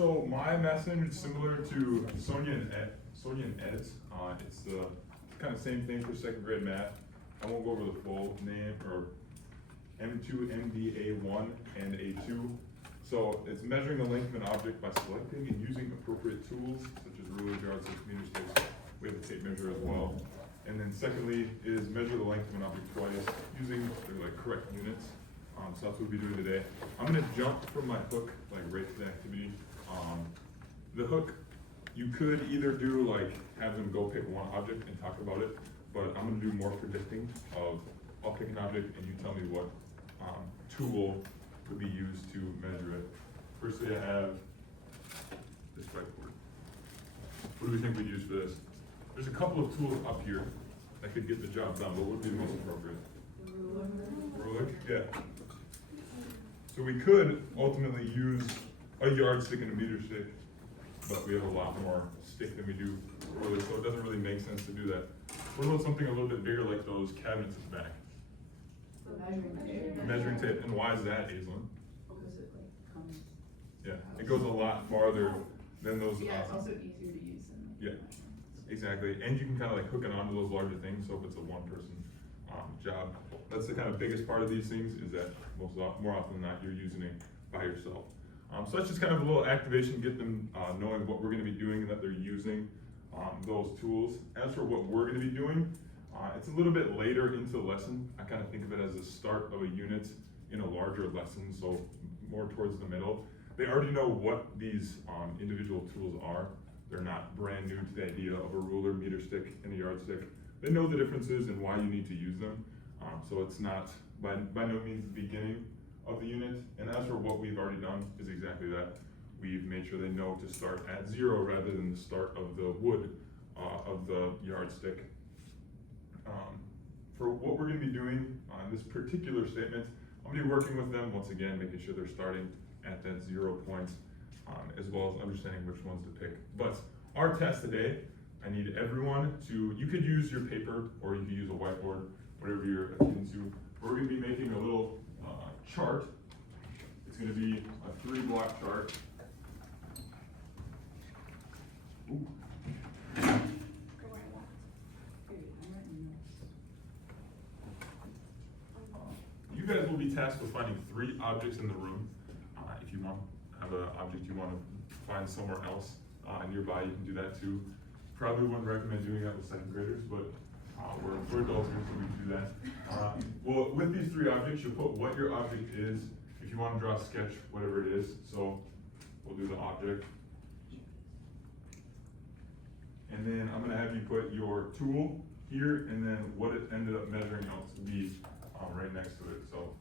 So my message is similar to Sonia and Ed's. It's the kind of same thing for second grade math. I won't go over the full name, or M2, MDA1, and A2. So it's measuring the length of an object by selecting and using appropriate tools, such as rulers, yardsticks, meter sticks. We have a tape measure as well. And then secondly is measure the length of an object twice using like correct units. So that's what we'll be doing today. I'm gonna jump from my hook, like right to the activity. The hook, you could either do like, have them go pick one object and talk about it, but I'm gonna do more predicting of, I'll pick an object and you tell me what tool would be used to measure it. Firstly, I have this whiteboard. What do we think we'd use for this? There's a couple of tools up here that could get the job done, but what would be the most appropriate? Ruler? Yeah. So we could ultimately use a yardstick and a meter stick, but we have a lot more stick than we do ruler, so it doesn't really make sense to do that. What about something a little bit bigger like those cabinets at the back? Measuring tape. And why is that, Aislinn? Because it like comes. Yeah, it goes a lot farther than those. Yeah, it's also easier to use than. Yeah, exactly. And you can kind of like hook it onto those larger things, so if it's a one-person job. That's the kind of biggest part of these things, is that more often than not, you're using it by yourself. So that's just kind of a little activation, get them knowing what we're gonna be doing and that they're using those tools. As for what we're gonna be doing, it's a little bit later into the lesson. I kind of think of it as the start of a unit in a larger lesson, so more towards the middle. They already know what these individual tools are. They're not brand new to the idea of a ruler, meter stick, and a yardstick. They know the differences and why you need to use them. So it's not by no means the beginning of the unit. And as for what we've already done is exactly that. We've made sure they know to start at 0 rather than the start of the wood of the yardstick. For what we're going to be doing on this particular statement, I'm going to be working with them once again, making sure they're starting at that 0 point, as well as understanding which ones to pick. But our test today, I need everyone to, you could use your paper or you could use a whiteboard, whatever you're akin to. We're going to be making a little chart. It's going to be a 3-block chart. Ooh. You guys will be tasked with finding 3 objects in the room. If you want to have an object you want to find somewhere else nearby, you can do that too. Probably wouldn't recommend doing that with second graders, but we're adults here, so we can do that. Well, with these 3 objects, you'll put what your object is. If you want to draw a sketch, whatever it is. So we'll do the object. And then I'm going to have you put your tool here, and then what it ended up measuring out to be right next to it. So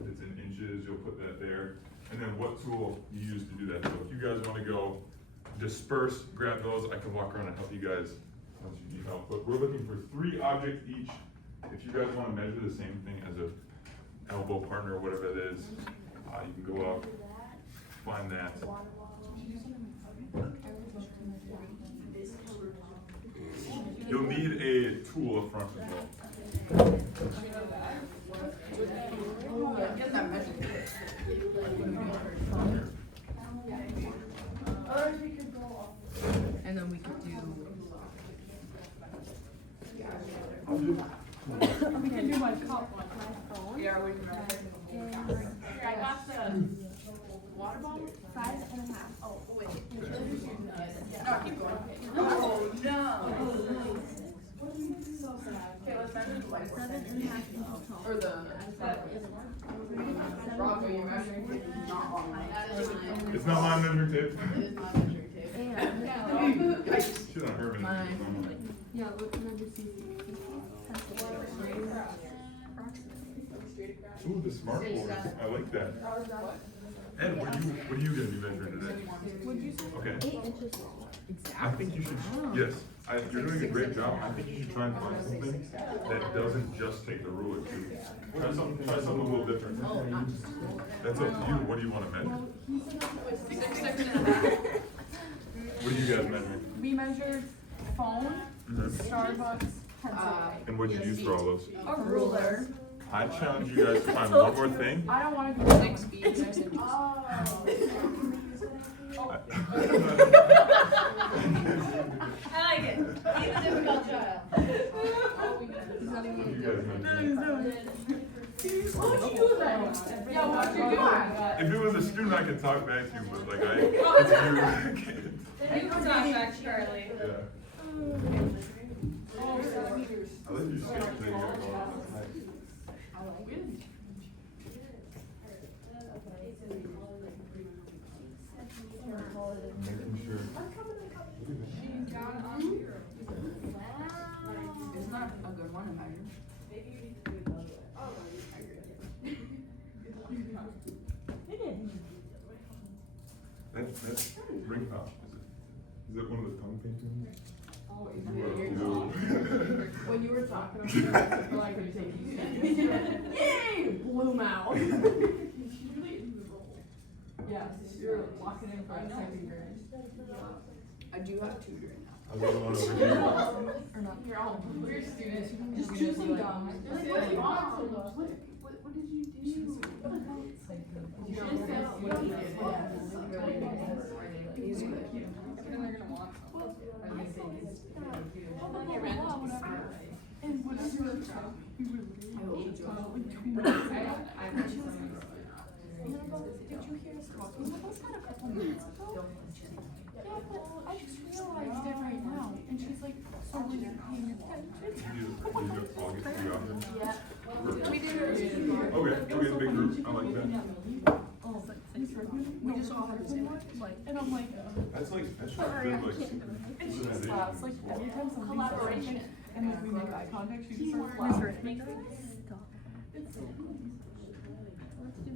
if it's in inches, you'll put that there. And then what tool you use to do that. So if you guys want to go disperse, grab those, I can walk around and help you guys once you need help. But we're looking for 3 objects each. If you guys want to measure the same thing as a elbow partner or whatever it is, you can go up, find that. You'll need a tool up front as well. And then we could do. We can do my top one, my phone. Yeah, we can. Here, I got the water bottle. 5.5. Oh, wait. No, keep going. Oh, no. So sad. Okay, let's measure the whiteboard. 7.5 inches tall. Or the. Bravo, you're measuring tape is not on mine. It's not mine measuring tape. It is not measuring tape. And, She's not her Mine. yeah, look, and then just use Ooh, the smart board. I like that. Ed, what are you gonna be measuring today? Would you say? Okay. 8 inches long. I think you should, yes, you're doing a great job. I think you should try and find something that doesn't just take the ruler too. Try something a little different. That's up to you. What do you want to measure? 6.5. What are you guys measuring? We measured phone, Starbucks, pencil. And what'd you use for all those? A ruler. I challenge you guys to find one more thing. I don't want to do 6 feet, 6 inches. Oh. I can talk back to you, but like it's you. You can talk back, Charlie. Yeah. Oh, 7 meters. I let you skip until you got going. I like it. Making sure. She's got it on here. It's not a good one, imagine. That's ring pop. Is it one of the tongue paintings? Oh, Whoa. when you were talking about it, I feel like I could take you. Yay! Bloom out. She's really into the role. Yeah, you're locking in for a second grade. I do have 2 right now. I was going on over here. Or not. You're all we're students. Just choose some gum. What did you do? You should have said what he did. He's good. And they're gonna want some. And what is your job? You were literally Did you hear us talking about this a couple minutes ago? Yeah, but I just realized it right now. And she's like, so were you paying attention? I'll get you out here. Yeah. We did it. Okay, we have a big group. I like that. We just all had the same one. And I'm like, That's good, like. and she just laughs. Like every time somebody says something and then we make eye contact, she just starts laughing.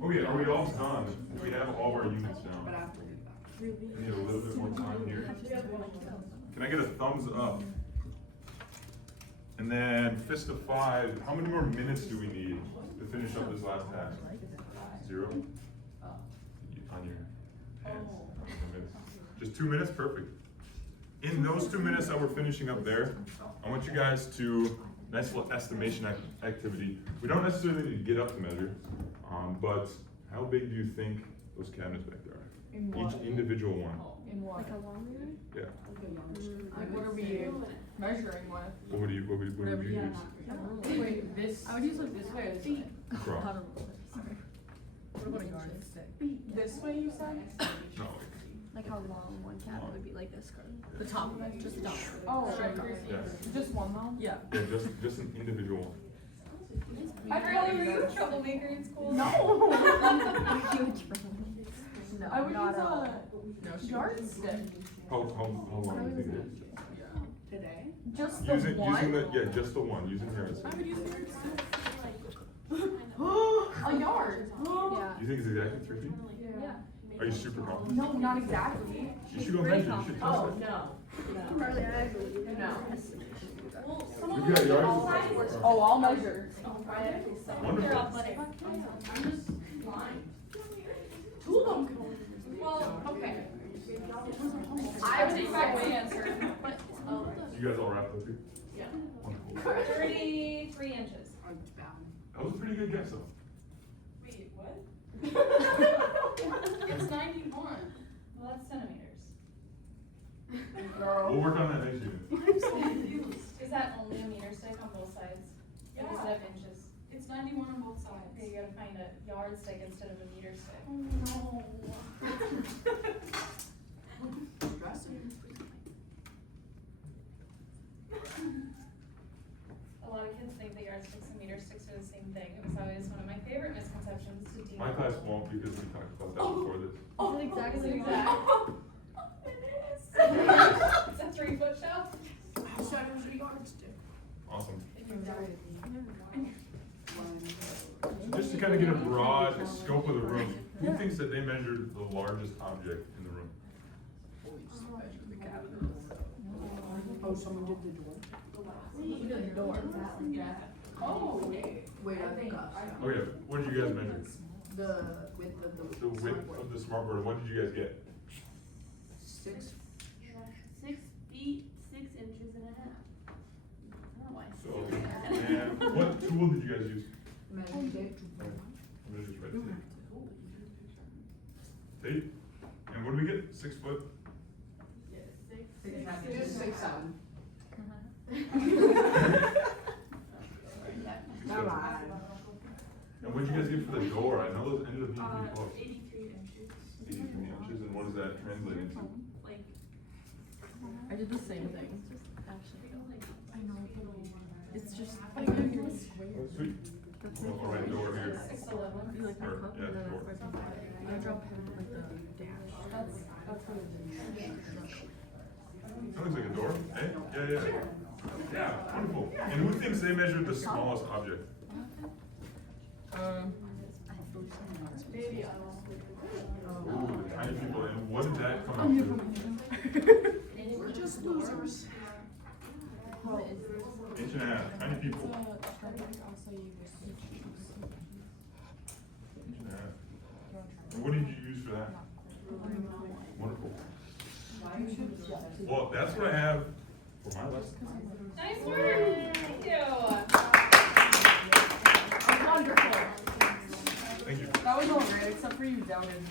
Okay, are we all done? We have all our units But down. after We need a little bit more time here. Can I get a thumbs up? And then fist of 5, how many more minutes do we need to finish up this last task? 0? On your hands. Just 2 minutes, perfect. In those 2 minutes that we're finishing up there, I want you guys to, nice little estimation activity. We don't necessarily need to get up to measure, but how big do you think those cabinets back there are? In what? Each individual one. In what? Yeah. Like what are we measuring with? What would you use? Wait, this. I would use like this way or this way? Across. What about a yardstick? This way you said? No, Like how long one cabinet would be like this curve. The top of it, just the top. Oh, yeah. just one though? Yeah. Yeah, just an individual one. I really were you a troublemaker in school? No. No, I would not use at all. a yardstick. How long do you think it is? Today? Just the Using one? just the one, using yardstick. I would use the yardstick. A yard. Yeah. You think it's exactly 3 feet? Yeah. Are you super confident? No, not exactly. You should go measure, you should test Oh, it. no. Probably I believe in No. We've got yards. Oh, I'll measure. Wonderful. I'm just blind. 2 of them. Well, okay. I I take back my answer. You guys all wrapped up here? Yeah. Wonderful. 33 inches. I'm bound. That was a pretty good guess though. Wait, what? It's 91. Well, that's centimeters. We'll work on that next year. I'm so confused. Is that only a meter stick on both sides? Or does it have inches? It's 91 on both sides. Okay, you gotta find a yardstick instead of a meter stick. No. A lot of kids think that yardsticks and meter sticks are the same thing. It was always one of my favorite misconceptions to deal My with. class won't because we talked about that before this. Is it exactly Is it like exact? that? It's a 3-foot shelf. So there's a yardstick. Awesome. So just to kind of get a broad scope of the room, who thinks that they measured the largest object in the room? Oh, someone did the door. Who did the door? Oh, wait, I think. Oh yeah, what did you guys measure? The width of the. The width of the smartboard, what did you guys get? 6. 6 feet, 6 inches and a half. I don't know why. So, and what tool did you guys use? Measuring tape. Measures right tape. Tape? And what did we get? 6 foot? Just 6 7. Come on. And what did you guys get for the door? I know those ended up being pretty close. 83 inches. that translate into? Like, I did the same thing. I know, it's just. Oh, sweet. I'll write door here. You like my Or, cup, yeah, and then door. I drop him like the dash. That's what it is. That looks like a door, eh? Yeah. Yeah, wonderful. And who thinks they measured the smallest object? Maybe Ooh, the tiny people, and what did that come up to? We're just losers. Inch and a half, tiny people. Inch and a half. And what did you use for that? Wonderful. Well, that's what I have for my lesson. Nice work. Thank you. Wonderful. Thank you. That was all great, except for you doubted me.